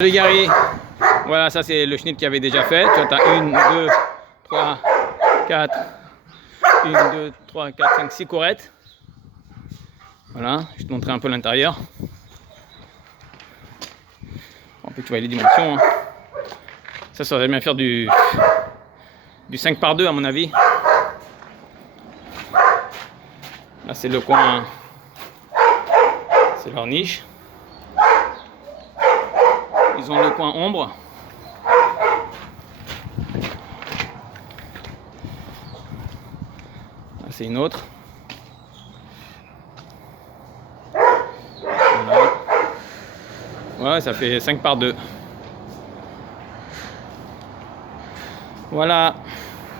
Les Gary, voilà, ça c'est le chenil qu'il avait déjà fait. Tu vois, tu as 1, 2, 3, 4, 1, 2, 3, 4, 5, 6 courettes. Voilà, je vais te montrer un peu l'intérieur. En plus, tu vois les dimensions. Hein. Ça va bien faire du 5 par 2 à mon avis. Là, c'est le coin, c'est leur niche. Ils ont le coin ombre. Là, c'est une autre. Voilà. Ouais, ça fait 5 par 2. Voilà.